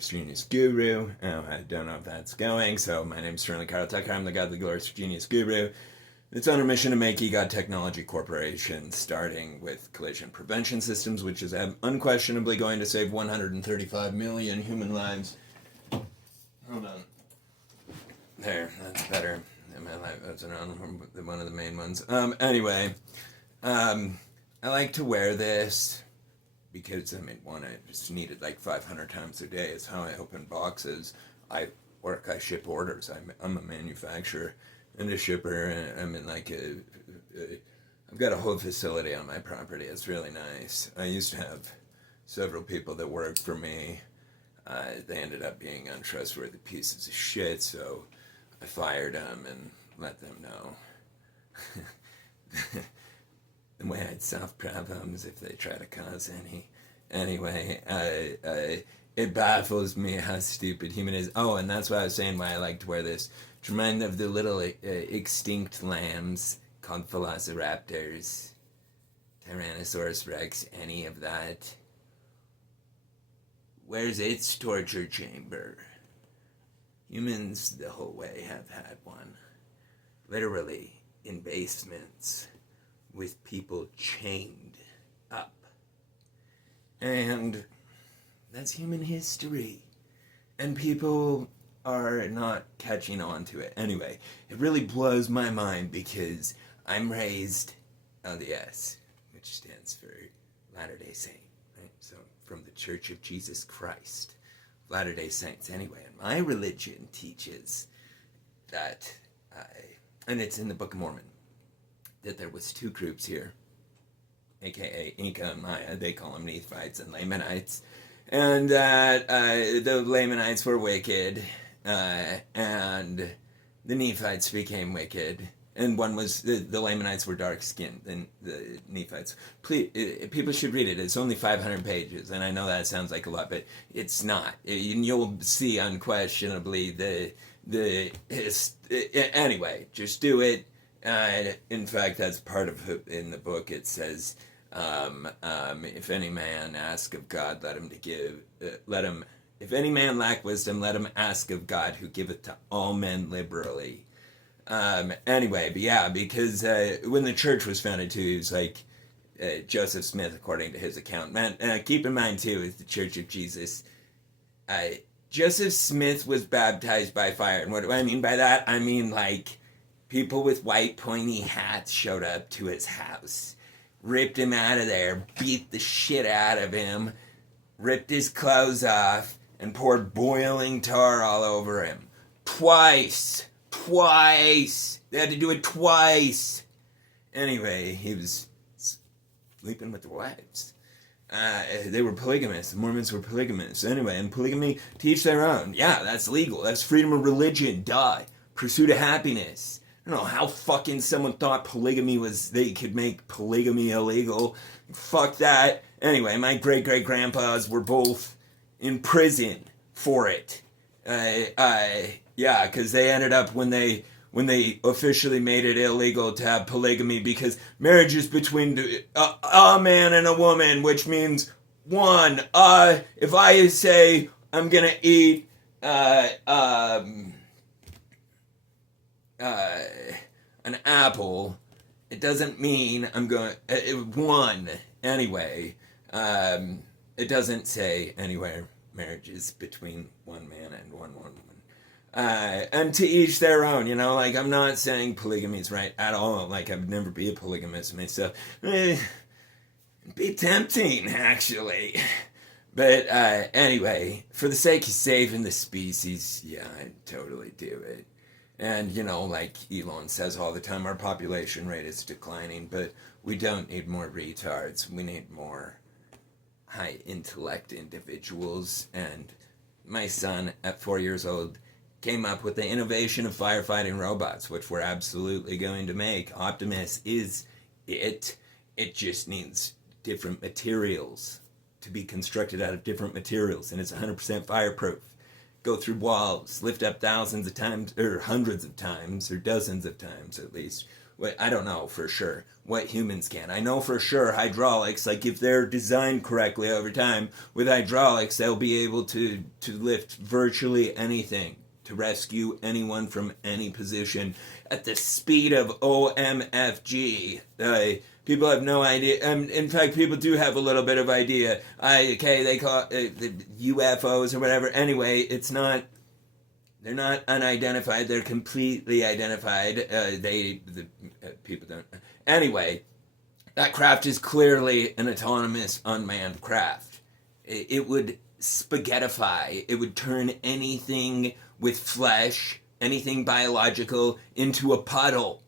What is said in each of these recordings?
Genius Guru. I don't know if that's going, so my name is Sterling Kyle Tucker. I'm the Godly Glorious Genius Guru. It's on a mission to make EGOT Technology Corporation, starting with collision prevention systems, which is unquestionably going to save 135 million human lives. Hold on. There, that's better. That's one of the main ones. Anyway, I like to wear this because, one, I just need it like 500 times a day. It's how I open boxes. I ship orders. I'm a manufacturer and a shipper. And I've got a whole facility on my property. It's really nice. I used to have several people that worked for me. They ended up being untrustworthy pieces of shit, so I fired them and let them know. The way I'd solve problems if they try to cause any. Anyway, it baffles me how stupid human is. Oh, and that's why I was saying why I like to wear this. To remind of the little extinct lambs called velociraptors, Tyrannosaurus Rex, any of that. Where's its torture chamber? Humans the whole way have had one. Literally in basements with people chained up. And that's human history. And people are not catching on to it. Anyway, it really blows my mind because I'm raised LDS, which stands for Latter-day Saint, right? So from the Church of Jesus Christ, Latter-day Saints. Anyway, and my religion teaches that, and it's in the Book of Mormon, that there was two groups here, aka Inca and Maya. They call them Nephites and Lamanites, and that the Lamanites were wicked, and the Nephites became wicked. And one was the Lamanites were dark skinned, and the Nephites. Please, people should read it. It's only 500 pages, and I know that sounds like a lot, but it's not. You'll see unquestionably anyway. Just do it. In fact, that's part of it in the book. It says, if any man ask of God, if any man lack wisdom, let him ask of God, who giveth to all men liberally. Anyway, but yeah, because when the church was founded too, it was like Joseph Smith, according to his account. Man, keep in mind too, with the Church of Jesus, Joseph Smith was baptized by fire. And what do I mean by that? I mean like people with white pointy hats showed up to his house, ripped him out of there, beat the shit out of him, ripped his clothes off, and poured boiling tar all over him. Twice! They had to do it twice. Anyway, he was sleeping with their wives. They were polygamists. The Mormons were polygamists. Anyway, and polygamy, to each their own. Yeah, that's legal. That's freedom of religion. Duh. Pursuit of happiness. I don't know how fucking someone thought they could make polygamy illegal. Fuck that. Anyway, my great-great-grandpas were both in prison for it. Yeah, because they ended up when they officially made it illegal to have polygamy, because marriage is between a man and a woman, which means one. If I say I'm gonna eat an apple, it doesn't mean I'm going one. Anyway, it doesn't say anywhere marriage is between one man and one woman. And to each their own, like I'm not saying polygamy is right at all. Like I would never be a polygamist myself. It'd be tempting, actually. But anyway, for the sake of saving the species, yeah, I'd totally do it. And, like Elon says all the time, our population rate is declining, but we don't need more retards. We need more high intellect individuals. And my son, at 4 years old, came up with the innovation of firefighting robots, which we're absolutely going to make. Optimus is it. It just needs different materials to be constructed out of different materials, and it's 100% fireproof. Go through walls, lift up thousands of times, or hundreds of times, or dozens of times at least, I don't know for sure what humans can. I know for sure hydraulics, like if they're designed correctly over time, with hydraulics, they'll be able to lift virtually anything, to rescue anyone from any position at the speed of OMFG. People have no idea. In fact, people do have a little bit of idea. They call it the UFOs or whatever. Anyway, it's not. They're not unidentified. They're completely identified. People don't. Anyway, that craft is clearly an autonomous unmanned craft. It would spaghettify. It would turn anything with flesh, anything biological, into a puddle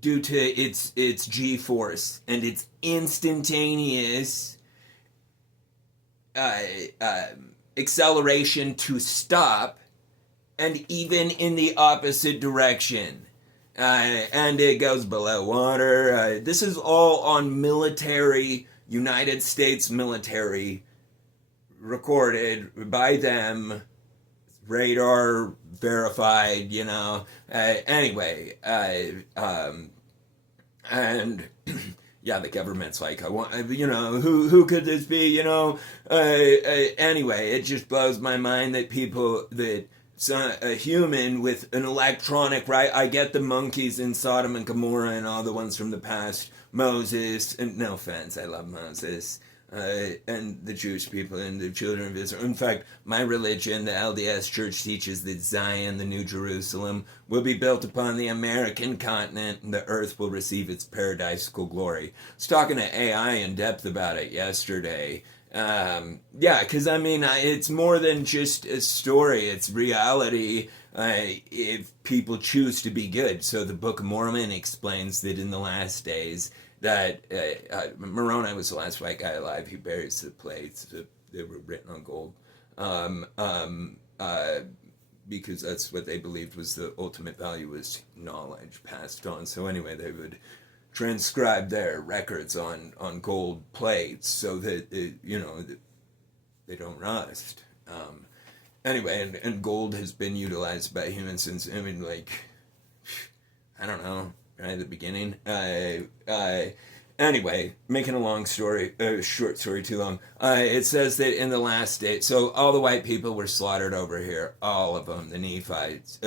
due to its G-force and its instantaneous acceleration to stop, and even in the opposite direction. And it goes below water. This is all on military, United States military, recorded by them, radar verified, anyway, and yeah, the government's like, I want, who could this be, anyway, it just blows my mind that a human with an electronic, right? I get the monkeys in Sodom and Gomorrah and all the ones from the past, Moses, and no offense, I love Moses, and the Jewish people and the children of Israel. In fact, my religion, the LDS Church, teaches that Zion, the New Jerusalem, will be built upon the American continent and the earth will receive its paradisical glory. I was talking to AI in depth about it yesterday. Because it's more than just a story, it's reality if people choose to be good. So the Book of Mormon explains that in the last days that Moroni was the last white guy alive. He buries the plates that were written on gold because that's what they believed was the ultimate value, was knowledge passed on. So anyway, they would transcribe their records on gold plates so that they don't rust. Anyway, and gold has been utilized by humans since, I don't know, right at the beginning. Anyway, making a short story too long, it says that in the last day, so all the white people were slaughtered over here, all of them, the Nephites,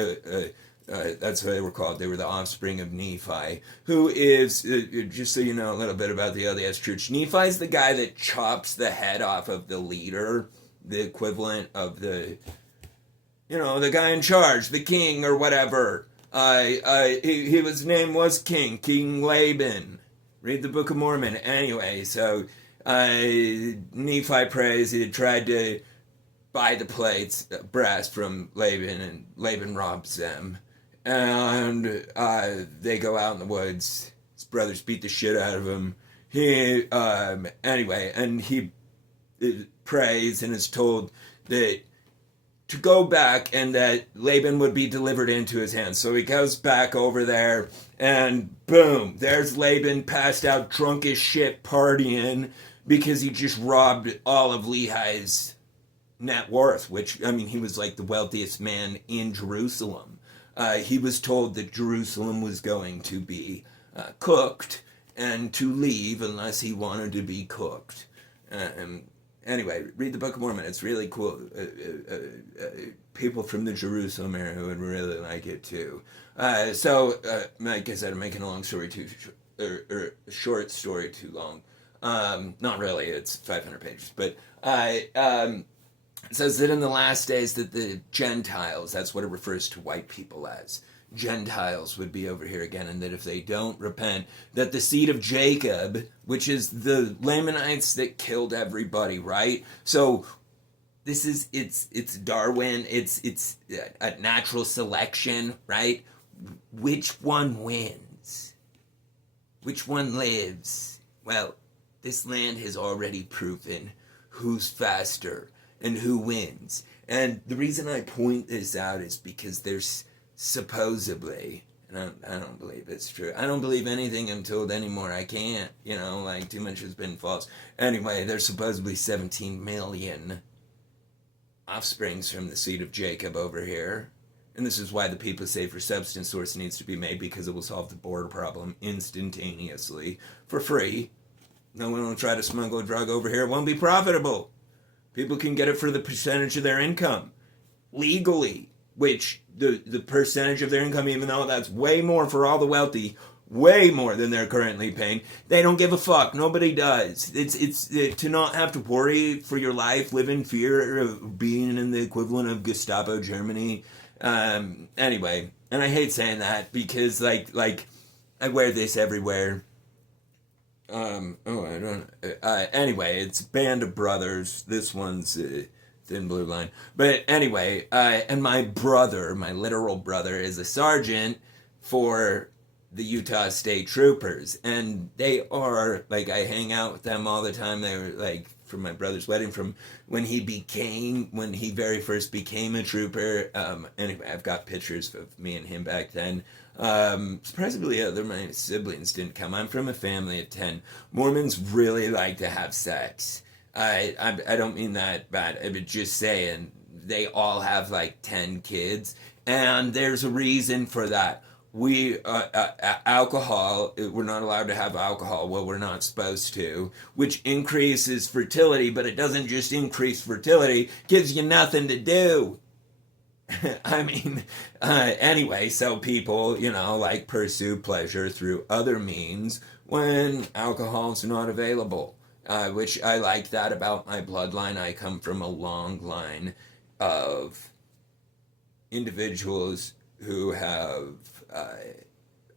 that's what they were called. They were the offspring of Nephi, who is, just so you know a little bit about the LDS Church, Nephi's the guy that chops the head off of the leader, the equivalent of the guy in charge, the king or whatever. His name was King Laban. Read the Book of Mormon. Anyway, so Nephi prays. He had tried to buy the plates, brass from Laban, and Laban robs them. And they go out in the woods. His brothers beat the shit out of him. He prays and is told that to go back and that Laban would be delivered into his hands. So he goes back over there, and boom, there's Laban passed out, drunk as shit, partying because he just robbed all of Lehi's net worth, which, he was like the wealthiest man in Jerusalem. He was told that Jerusalem was going to be cooked and to leave unless he wanted to be cooked. Anyway, read the Book of Mormon. It's really cool. People from the Jerusalem area would really like it too. Like I said, I'm making a long story a short story too long. Not really. It's 500 pages, but it says that in the last days that the Gentiles, that's what it refers to white people as, Gentiles would be over here again, and that if they don't repent, that the seed of Jacob, which is the Lamanites that killed everybody, right? So this is, it's Darwin, it's a natural selection, right? Which one wins? Which one lives? Well, this land has already proven who's faster and who wins. And the reason I point this out is because there's supposedly, and I don't believe it's true. I don't believe anything I'm told anymore. I can't, too much has been false. Anyway, there's supposedly 17 million offsprings from the seed of Jacob over here. And this is why the people safer substance source needs to be made, because it will solve the border problem instantaneously for free. No one will try to smuggle a drug over here. It won't be profitable. People can get it for the percentage of their income legally, which the percentage of their income, even though that's way more for all the wealthy, way more than they're currently paying, they don't give a fuck. Nobody does. It's to not have to worry for your life, live in fear of being in the equivalent of Gestapo Germany. Anyway, and I hate saying that because like I wear this everywhere. Anyway, it's Band of Brothers. This one's Thin Blue Line. But anyway, and my brother, my literal brother, is a sergeant for the Utah State Troopers. And they are, like, I hang out with them all the time. They were, like, from my brother's wedding, from when he very first became a trooper. Anyway, I've got pictures of me and him back then. Surprisingly, my siblings didn't come. I'm from a family of 10. Mormons really like to have sex. I don't mean that bad. I'm just saying they all have like 10 kids, and there's a reason for that. Alcohol, we're not allowed to have alcohol. Well, we're not supposed to, which increases fertility, but it doesn't just increase fertility, gives you nothing to do. I mean, anyway, so people, like pursue pleasure through other means when alcohol's not available, which I like that about my bloodline. I come from a long line of individuals who have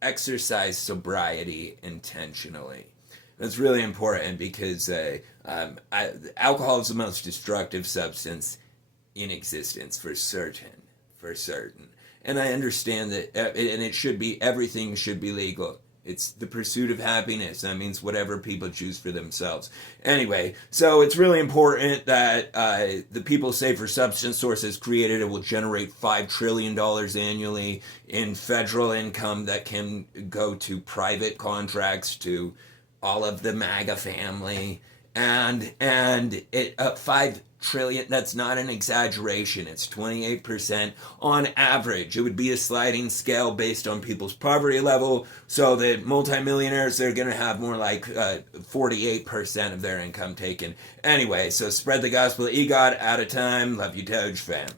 exercised sobriety intentionally. That's really important because alcohol is the most destructive substance in existence for certain. And I understand that, and it should be, everything should be legal. It's the pursuit of happiness. That means whatever people choose for themselves. Anyway, so it's really important that the People Safer Substance Source is created. It will generate $5 trillion annually in federal income that can go to private contracts, to all of the MAGA family. And it 5 trillion, that's not an exaggeration. It's 28% on average. It would be a sliding scale based on people's poverty level, so that multimillionaires, they're going to have more like 48% of their income taken. Anyway, so spread the gospel of EGOT. Out of time. Love you, DOGE fam.